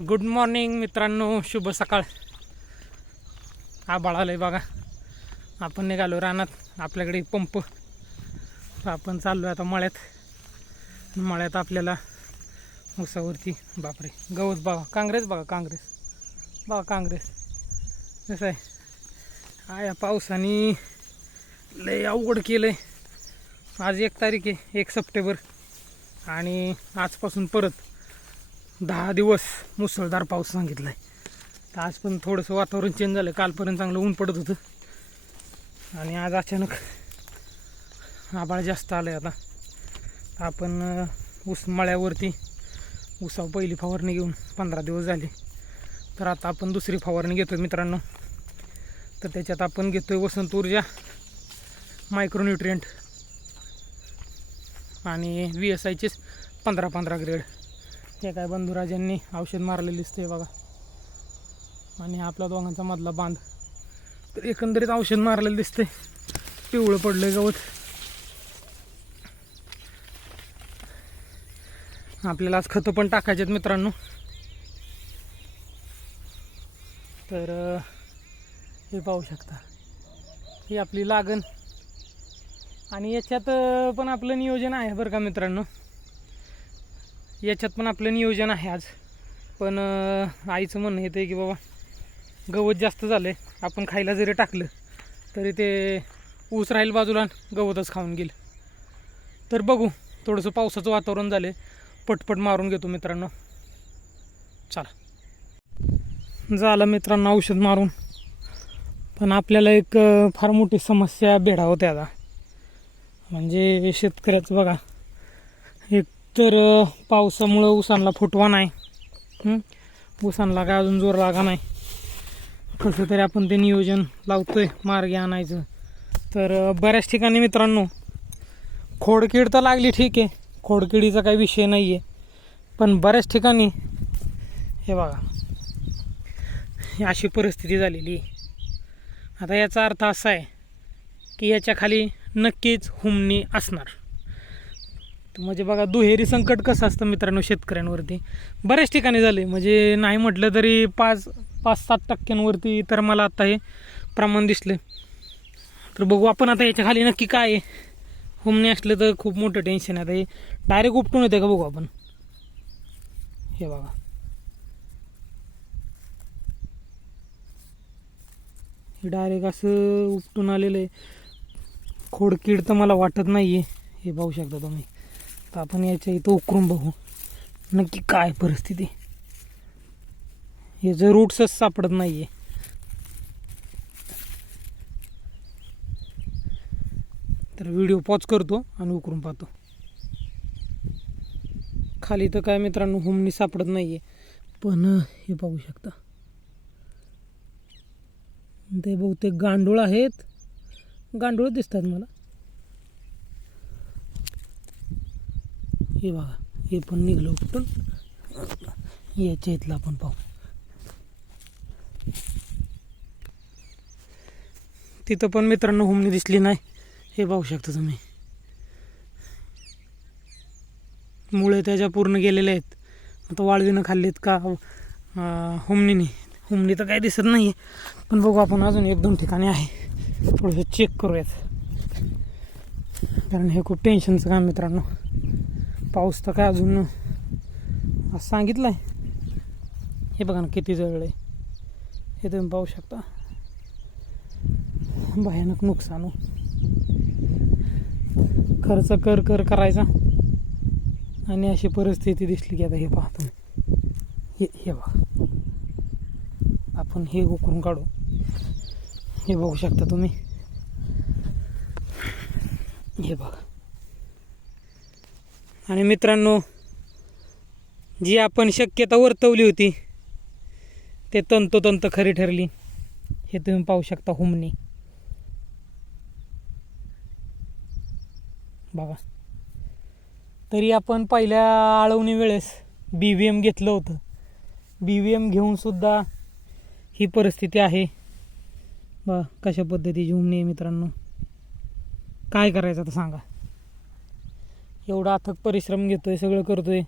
Good morning मित्रांनो. शुभ सकाळ. आबाळ आलं आहे बघा. आपण निघालो रानात. आपल्याकडे पंप. आपण चाललो आहे आता मळ्यात. मळ्यात आपल्याला उसावरती बापरे गवत बघा काँग्रेस बघा काँग्रेस. बघा काँग्रेस. कसं आहे? आया पावसाने लय अवघड केलं आहे आज एक तारीख आहे एक सप्टेंबर. आणि आजपासून परत. दहा दिवस मुसळधार पाऊस सांगितला आहे तर आज पण थोडंसं वातावरण चेंज झालं कालपर्यंत चांगलं ऊन पडत होतं. आणि आज अचानक आभाळ जास्त आलं आहे आता. आपण ऊस मळ्यावरती ऊसावर पहिली फवारणी घेऊन पंधरा दिवस झाले. तर आता आपण दुसरी फवारणी घेतो मित्रांनो. तर त्याच्यात आपण घेतो आहे वसंत ऊर्जा मायक्रोन्युट्रियंट आणि व्ही एस आयचेच पंधरा पंधरा ग्रेड हे काय बंधुराजांनी औषध मारलेलं दिसते बघा. आणि आपला दोघांचा मधला बांध. तर एकंदरीत औषध मारलेलं दिसते पिवळं पडलंय गवत. आपल्याला आज खतं पण टाकायचे आहेत मित्रांनो. तर हे पाहू शकता. ही आपली लागण. आणि याच्यात पण आपलं नियोजन आहे बरं का मित्रांनो? याच्यात पण आपलं नियोजन आहे आज. पण आईचं म्हणणं येतं आहे की बाबा गवत जास्त झालं आहे आपण खायला जरी टाकलं तरी ते ऊस राहील बाजूला आणि गवतच खाऊन गेलं. तर बघू थोडंसं पावसाचं वातावरण झालं आहे पटपट मारून घेतो मित्रांनो. चला. झालं मित्रांनो औषध मारून. पण आपल्याला एक फार मोठी समस्या भेडावते आता. म्हणजे शेतकऱ्याचं बघा एक तर पावसामुळं उसानला फुटवा नाही. उसानला काय अजून जोर लागा नाही. कसं तरी आपण ते नियोजन लावतोय मार्गे आणायचं. तर बऱ्याच ठिकाणी मित्रांनो खोडकीड तर लागली ठीक आहे. खोडकिडीचा काही विषय नाही आहे पण बऱ्याच ठिकाणी हे बघा अशी परिस्थिती झालेली आहे. आता याचा अर्थ असा आहे की याच्या खाली नक्कीच हुमणी असणार. म्हणजे बघा दुहेरी संकट कसं असतं मित्रांनो शेतकऱ्यांवरती. बऱ्याच ठिकाणी झाले म्हणजे नाही म्हटलं तरी पाच पाच सात टक्क्यांवरती तर मला आता हे प्रमाण दिसलं तर बघू आपण आता याच्या खाली नक्की काय आहे. हुमणी असलं तर खूप मोठं टेन्शन आहे. आता हे डायरेक्ट उपटून येते का बघू आपण. हे बघा. हे डायरेक्ट असं उपटून आलेलं आहे. खोडकीड तर मला वाटत नाही आहे हे पाहू शकता तुम्ही. तर आपण याच्या इथं उकरून बघू. नक्की काय परिस्थिती. याचं रूट्सच सापडत नाही आहे तर व्हिडिओ पॉज करतो आणि उकरून पाहतो. खाली तर काय मित्रांनो हुमणी सापडत नाही आहे पण हे पाहू शकता. ते बहुतेक गांडूळ आहेत. गांडूळ दिसतात मला. हे बघा हे पण निघलं उपटून. याच्या इथलं आपण पाहू. तिथं पण मित्रांनो हुमणी दिसली नाही. हे पाहू शकता तुम्ही. मुळे त्याच्या पूर्ण गेलेले आहेत. आता वाळवीनं खाल्लीत का अं, हुमणीने. हुमणी तर काही दिसत नाही पण बघू आपण अजून एक दोन ठिकाणी आहे. थोडंसं चेक करूयात. कारण हे खूप टेन्शनचं काम मित्रांनो. पाऊस तर काय अजून आज सांगितलं आहे हे बघा ना किती जळलं आहे हे तुम्ही पाहू शकता. भयानक नुकसान हो. खर्च कर कर करायचा. आणि अशी परिस्थिती दिसली की आता हे पाहतो हे हे बघा. आपण हे उकरून काढू. हे बघू शकता तुम्ही. हे बघा. आणि मित्रांनो जी आपण शक्यता वर्तवली होती ते तंतोतंत खरी ठरली. हे तुम्ही पाहू शकता हुमणी. बघा. तरी आपण पहिल्या आळवणी वेळेस बी व्ही एम घेतलं होतं. बी व्ही एम घेऊनसुद्धा ही परिस्थिती आहे. बा कशा पद्धतीची हुमणी आहे मित्रांनो. काय करायचं आता सांगा. एवढा अथक परिश्रम घेतो आहे सगळं करतो आहे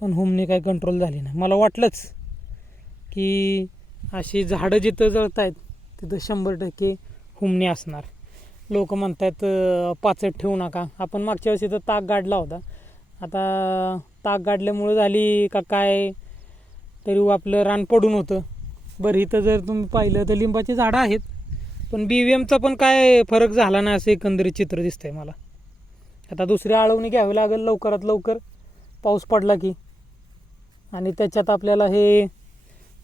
पण हुमणी काही कंट्रोल झाली नाही. मला वाटलंच की अशी झाडं जिथं जळत आहेत तिथं शंभर टक्के हुमने असणार. लोक म्हणतात अं, पाचट ठेवू नका. आपण मागच्या वर्षी तर ताक गाडला होता. आता ताक गाडल्यामुळं झाली का काय तरी आपलं रान पडून होतं. बरं इथं जर तुम्ही पाहिलं तर लिंबाची झाडं आहेत पण बी व्ही एमचा पण काय फरक झाला नाही असं एकंदरीत चित्र दिसतंय मला. आता दुसरी आळवणी घ्यावी लागेल लवकरात लवकर. पाऊस पडला की. आणि त्याच्यात आपल्याला हे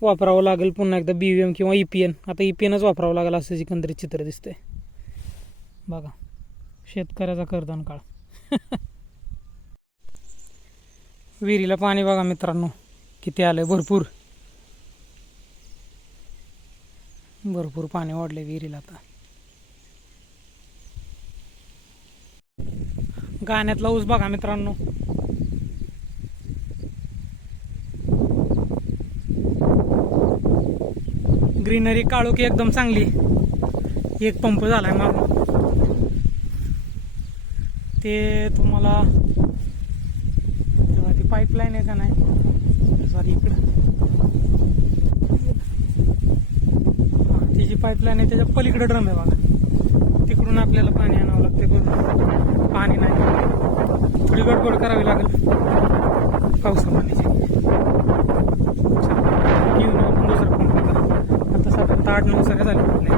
वापरावं लागेल पुन्हा एकदा बी व्ही एम किंवा ई पी एन आता ई पी एनच वापरावं लागेल असं एकंदरीत चित्र दिसतंय. बघा शेतकऱ्याचा करदान काळ. विहिरीला पाणी बघा मित्रांनो किती आहे भरपूर. भरपूर पाणी वाढले विहिरीला आता. गाण्यातला ऊस बघा मित्रांनो. ग्रीनरी काळोखी एकदम चांगली. एक पंप झालाय मागून. ते तुम्हाला तेव्हा ती पाईपलाईन आहे का नाही? सॉरी इकडं. तिची पाईपलाईन आहे त्याच्या पलीकडे ड्रम आहे बघा. तिकडून आपल्याला पाणी आणावं लागते बरोबर पाणी नाही. थोडी गडबड करावी लागेल. पावसामध्ये. पाण्याची आपण दुसरा पंप आता आता साधारणतः आठ नऊ सगळ्या झाले आपले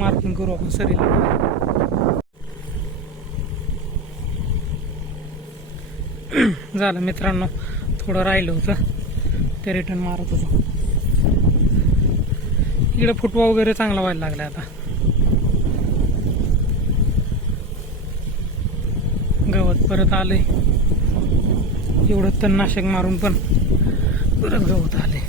मार्किंग करू आपण सरीला. झालं मित्रांनो. थोडं राहिलं होतं. ते रिटर्न मारत होतं. इकडे फुटवा वगैरे चांगला व्हायला लागला आता. गवत परत आले एवढं तणनाशक मारून पण परत गवत आले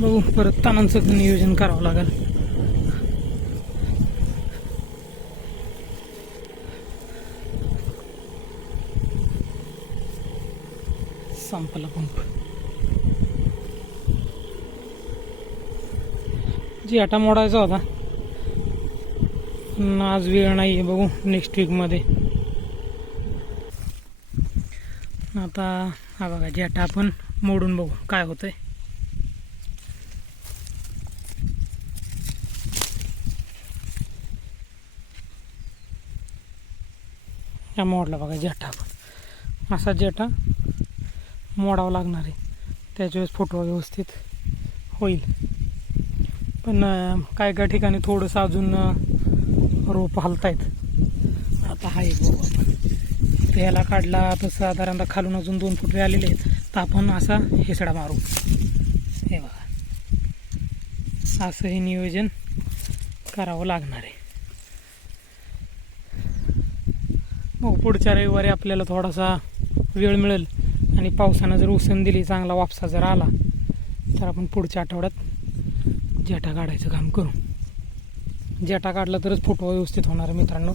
बघू परत तणांचं नियोजन करावं लागेल. संपला पंप. जी आटा मोडायचा होता. आज वेळ नाही आहे बघू नेक्स्ट वीकमध्ये आता हा बघा जेटा आपण मोडून बघू काय होतंय. या मोडला बघा जेटा आपण. असा जेटा मोडावा लागणार आहे. त्याच्यावेळेस फोटो व्यवस्थित होईल. पण काय काय ठिकाणी थोडंसं अजून रोप हलतायत. आता हा एक बघू आपण ह्याला काढला तर साधारणतः खालून अजून दोन फुटवे आलेले आहेत. तर आपण असा हेसडा मारू. हे बघा. असं हे नियोजन करावं लागणार आहे. मग पुढच्या रविवारी आपल्याला थोडासा वेळ मिळेल आणि पावसानं जर उसण दिली चांगला वापसा जर आला तर आपण पुढच्या आठवड्यात जेटा काढायचं काम करू जेटा काढला तरच फोटो व्यवस्थित होणार आहे मित्रांनो.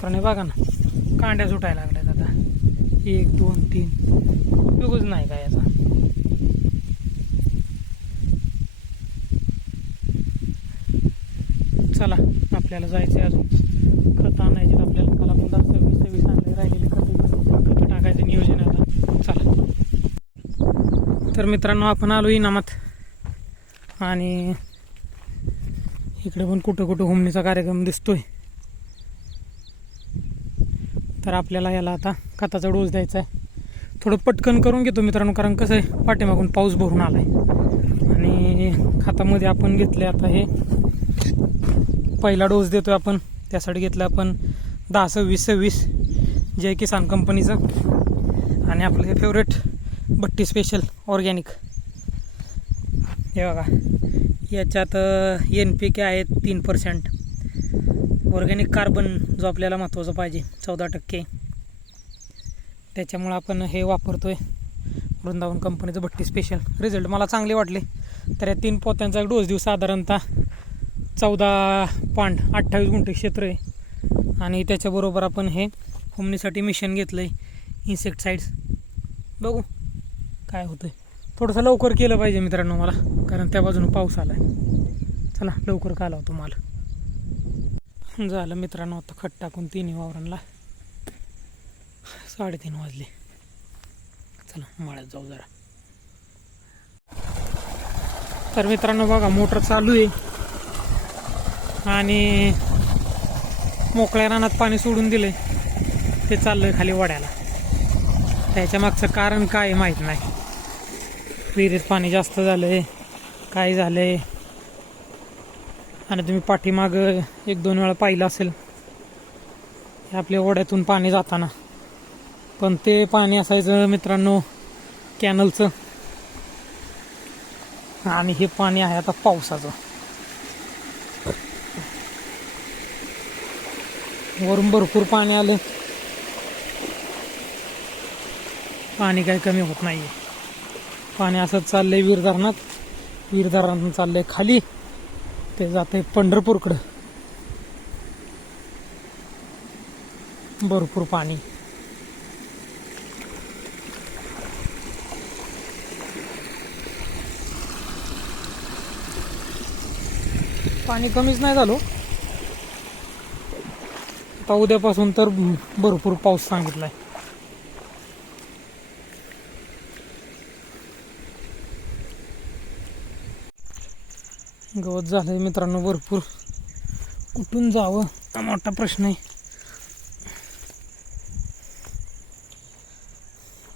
कारण हे बघा ना कांड्या सुटायला लागल्यात आता. एक दोन तीन. उपयोगच नाही का याचा. चला आपल्याला जायचं आहे अजून. खत आणायची आपल्याला. काल आपण दहा सव्वीस सव्वीस आणले राहिलेले खत. खतं टाकायचं नियोजन आहे आता. चला. तर मित्रांनो आपण आलो इनामात. आणि इकडे पण कुठं कुठं हुमणीचा कार्यक्रम दिसतोय. तर आपल्याला याला आता खताचा डोस द्यायचा आहे. थोडं पटकन करून घेतो मित्रांनो कारण कसं आहे पाठीमागून पाऊस भरून आला आहे आणि खतामध्ये आपण घेतले आता हे पहिला डोस देतोय आपण. त्यासाठी घेतलं आपण दहा सव्वीस सव्वीस जय किसान कंपनीचं. आणि आपलं हे फेवरेट बट्टी स्पेशल ऑर्गॅनिक हे बघा. याच्यात एन पी के आहेत तीन पर्सेंट ऑर्गॅनिक कार्बन जो आपल्याला महत्त्वाचा पाहिजे चौदा टक्के. त्याच्यामुळं आपण हे वापरतो आहे वृंदावन कंपनीचं भट्टी स्पेशल रिझल्ट मला चांगले वाटले. तर या तीन पोत्यांचा एक डोस देऊ साधारणतः चौदा पॉईंट अठ्ठावीस गुंठे क्षेत्र आहे. आणि त्याच्याबरोबर आपण हे होमनीसाठी मिशन घेतलं आहे इन्सेक्टसाईड्स बघू काय होतं आहे थोडंसं लवकर केलं पाहिजे मित्रांनो मला कारण त्या बाजूनं पाऊस आला आहे चला लवकर का लावतो मला झालं मित्रांनो आता खट टाकून तिन्ही वावरांना. साडेतीन वाजले. चला मळ्यात जाऊ जरा. तर मित्रांनो बघा मोटर चालू आहे. आणि मोकळ्या रानात पाणी सोडून दिले ते चाललंय खाली वड्याला. त्याच्या मागचं कारण काय माहीत नाही. विहिरीत पाणी जास्त झालं आहे काय झालं आहे आणि तुम्ही पाठीमाग एक दोन वेळा पाहिलं असेल हे आपल्या ओढ्यातून पाणी जाताना. पण ते पाणी असायचं मित्रांनो कॅनलचं. आणि हे पाणी आहे आता पावसाचं. वरून भरपूर पाणी आलं. पाणी काही कमी होत नाही पाणी असंच चाललंय वीर धरणात वीर धरणातून चाललंय खाली. ते जाते पंढरपूरकडं. भरपूर पाणी. पाणी कमीच नाही झालो. आता उद्यापासून तर भरपूर पाऊस सांगितलाय. गवत झालंय मित्रांनो भरपूर. कुठून जावं? हा मोठा प्रश्न आहे.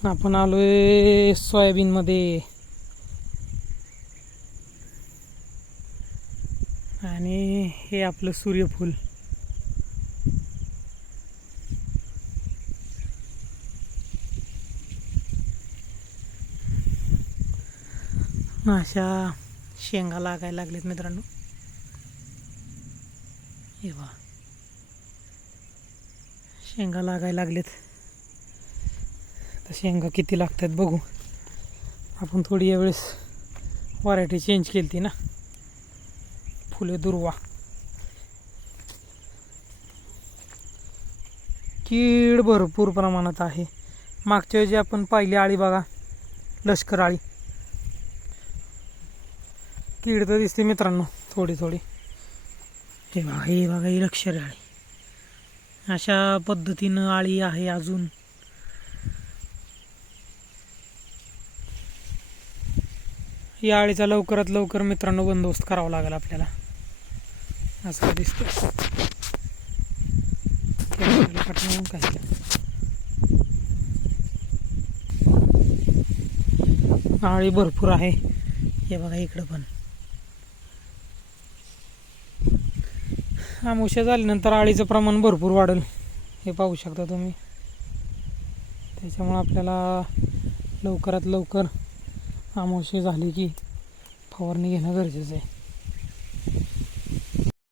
आपण आलोय सोयाबीन मध्ये आणि हे आपलं सूर्यफूल. अशा शेंगा लागायला लागलेत मित्रांनो. हे वा शेंगा लागायला लागलेत. तर शेंगा किती लागतात बघू. आपण थोडी यावेळेस व्हरायटी चेंज केली ती ना. फुले दुर्वा. कीड भरपूर प्रमाणात आहे. मागच्या वेळी आपण पाहिली आळी बघा लष्कर आळी. कीड तर दिसते मित्रांनो थोडी थोडी. हे बघा हे बघा ही लक्षरी आळी अशा पद्धतीनं आळी आहे अजून. या आळीचा लवकरात लवकर मित्रांनो बंदोबस्त करावा लागेल आपल्याला. असं दिसतं काही आळी भरपूर आहे. हे बघा इकडं पण. आमुष्या झाल्यानंतर आळीचं प्रमाण भरपूर वाढेल. हे पाहू शकता तुम्ही. त्याच्यामुळं आपल्याला लवकरात लवकर आमुष्य झाली की फवारणी घेणं गरजेचं आहे.